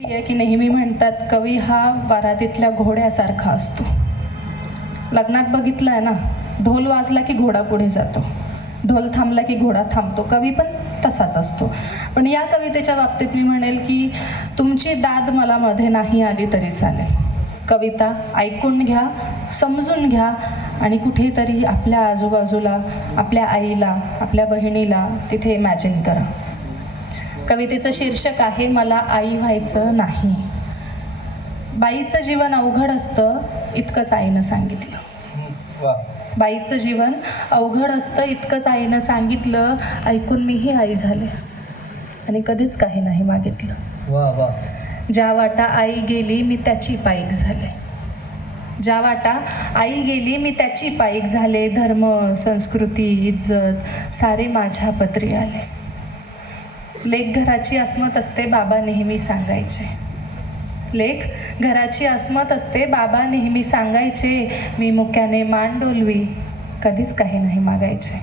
की नेहमी म्हणतात कवी हा वरातीतल्या घोड्यासारखा असतो. लग्नात बघितलंय ना, ढोल वाजला की घोडा पुढे जातो, ढोल थांबला की घोडा थांबतो. कवी पण तसाच असतो. पण या कवितेच्या बाबतीत मी म्हणेल की तुमची दाद मला मध्ये नाही आली तरी चालेल. कविता ऐकून घ्या, समजून घ्या आणि कुठेतरी आपल्या आजूबाजूला, आपल्या आईला, आपल्या बहिणीला तिथे इमॅजिन करा. कवितेचं शीर्षक आहे मला आई व्हायचं नाही. बाईचं जीवन अवघड असतं इतकंच आईनं सांगितलं. बाईचं जीवन अवघड असतं इतकंच आईनं सांगितलं. ऐकून मीही आई झाले आणि कधीच काही नाही मागितलं. ज्या वाटा आई गेली मी त्याची पाईक झाले. ज्या वाटा आई गेली मी त्याची पाईक झाले. धर्म, संस्कृती, इज्जत सारे माझ्या पत्री आले. लेक घराची अस्मत असते बाबा नेहमी सांगायचे. लेक घराची अस्मत असते बाबा नेहमी सांगायचे. मी मुक्याने मान डोलवी कधीच काही नाही मागायचे.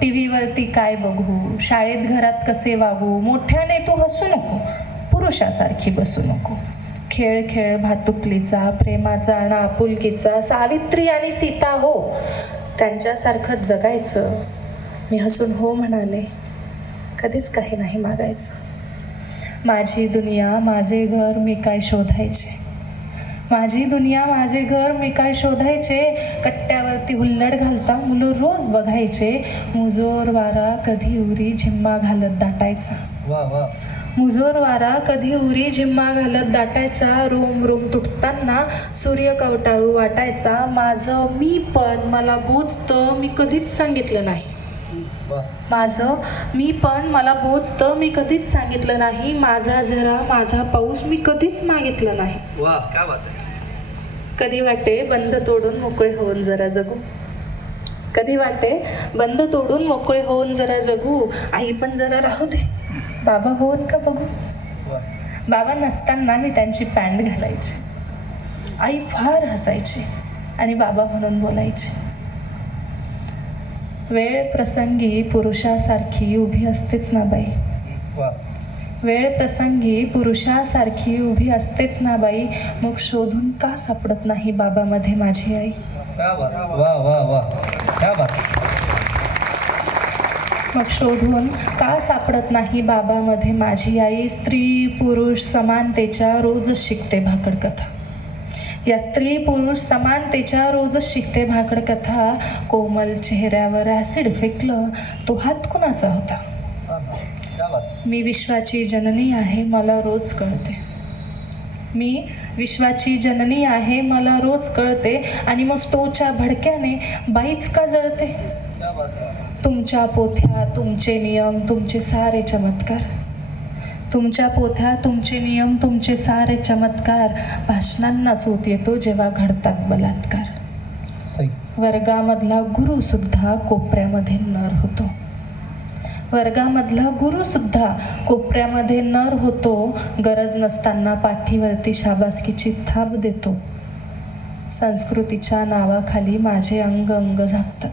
टीव्हीवरती काय बघू, शाळेत घरात कसे वागू, मोठ्याने तू हसू नको, पुरुषासारखी बसू नको. खेळ खेळ भातुकलीचा, प्रेमाचा आणि आपुलकीचा, सावित्री आणि सीता हो त्यांच्यासारखं जगायचं. मी हसून हो म्हणाले, कधीच काही नाही मागायचं. माझी दुनिया माझे घर मी काय शोधायचे. माझी दुनिया माझे घर मी काय शोधायचे. कट्ट्यावरती हुल्लड घालता मुलं रोज बघायचे. मुजोर वारा कधी उरी झिम्मा घालत दाटायचा. मुजोर वारा कधी उरी झिम्मा घालत दाटायचा. रोम रोम तुटताना सूर्य कवटाळू वाटायचा. माझं मी पण मला बोचतं मी कधीच सांगितलं नाही. माझं मी पण मला बोचतं मी कधीच सांगितलं नाही. माझा जरा माझा पाऊस मी कधीच मागितलं नाही. कधी वाटे बंद तोडून मोकळे होऊन जरा जगू. कधी वाटे बंद तोडून मोकळे होऊन जरा जगू. आई पण जरा राहू दे, बाबा होऊन का बघू. बाबा नसताना मी त्यांची पॅन्ट घालायची. आई फार हसायची आणि बाबा म्हणून बोलायचे. वेळ प्रसंगी पुरुषासारखी उभी असतेच ना बाई. वेळ प्रसंगी पुरुषासारखी उभी असतेच ना बाई. मग शोधून का सापडत नाही बाबामध्ये माझी आई. मग शोधून का सापडत नाही बाबामध्ये माझी आई. स्त्री पुरुष समानतेच्या रोजच शिकते भाकड कथा. या स्त्री पुरुष समानतेच्या रोजच शिकते भाकड कथा. कोमल चेहऱ्यावर ॲसिड फेकलं तो हात कुणाचा होता. मी विश्वाची जननी आहे मला रोज कळते. मी विश्वाची जननी आहे मला रोज कळते. आणि मग स्टोच्या भडक्याने बाईच का जळते. तुमच्या पोथ्या तुमचे नियम तुमचे सारे चमत्कार. तुमच्या पोथ्या तुमचे नियम तुमचे सारे चमत्कार. भाषणांनाच होत येतो जेव्हा घडतात बलात्कार. वर्गामधला गुरु सुद्धा कोपऱ्यामध्ये नर होतो. वर्गामधला गुरु सुद्धा कोपऱ्यामध्ये नर होतो. गरज नसताना पाठीवरती शाबासकीची थाप देतो. संस्कृतीच्या नावाखाली माझे अंग अंग झाकतात.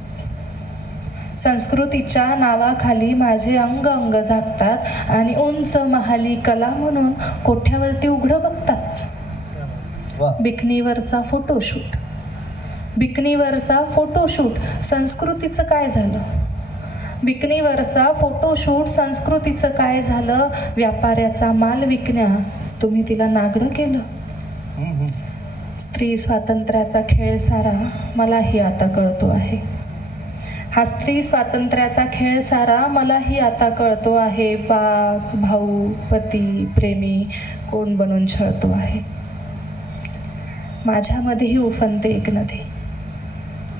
संस्कृतीच्या नावाखाली माझे अंग अंग झाकतात. आणि उंच महाली कला म्हणून कोठ्यावरती उघडं बघतात. बिकनीवरचा फोटोशूट, बिकनीवरचा फोटोशूट संस्कृतीचं काय झालं. बिकनीवरचा फोटोशूट संस्कृतीचं काय झालं. व्यापाऱ्याचा माल विकण्या तुम्ही तिला नागडं केलं. स्त्री स्वातंत्र्याचा खेळ सारा मलाही आता कळतो आहे. हा स्त्री स्वातंत्र्याचा खेळ सारा मलाही आता कळतो आहे. बाप भाऊ पती प्रेमी कोण बनून छळतो आहे. माझ्यामध्येही उफनते एक नदी.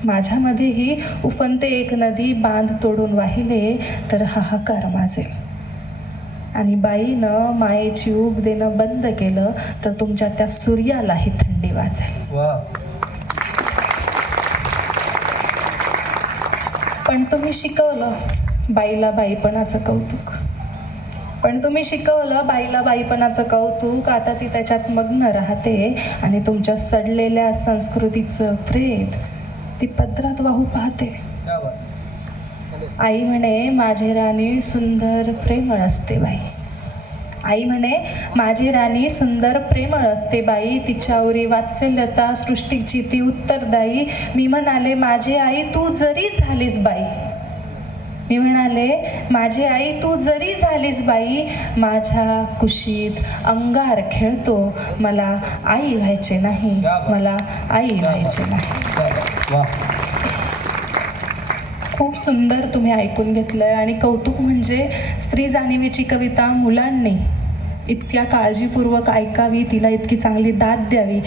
माझ्यामध्येही उफनते एक नदी. बांध तोडून वाहिले तर हाहाकार माजेल. आणि बाईनं मायेची ऊब देणं बंद केलं तर तुमच्या त्या सूर्यालाही थंडी वाजेल. पण तुम्ही शिकवलं बाईला बाईपणाचं कौतुक. पण तुम्ही शिकवलं बाईला बाईपणाचं कौतुक. आता ती त्याच्यात मग्न राहते आणि तुमच्या सडलेल्या संस्कृतीचं प्रेत ती पदरात वाहू पाहते. आई म्हणे माझी राणी सुंदर प्रेमळ असते बाई. आई म्हणे, माझी राणी सुंदर प्रेमळ असते बाई, तिच्यावरी वात्सल्यता सृष्टीची ती उत्तरदायी. मी म्हणाले, माझी आई तू जरी झालीस बाई, मी म्हणाले, माझी आई तू जरी झालीस बाई, माझ्या कुशीत अंगार खेळतो, मला आई व्हायचे नाही, मला आई व्हायचे नाही. खूप सुंदर तुम्ही ऐकून घेतलंय. आणि कौतुक म्हणजे स्त्री जाणीवीची कविता मुलांनी इतक्या काळजीपूर्वक ऐकावी, तिला इतकी चांगली दाद द्यावी.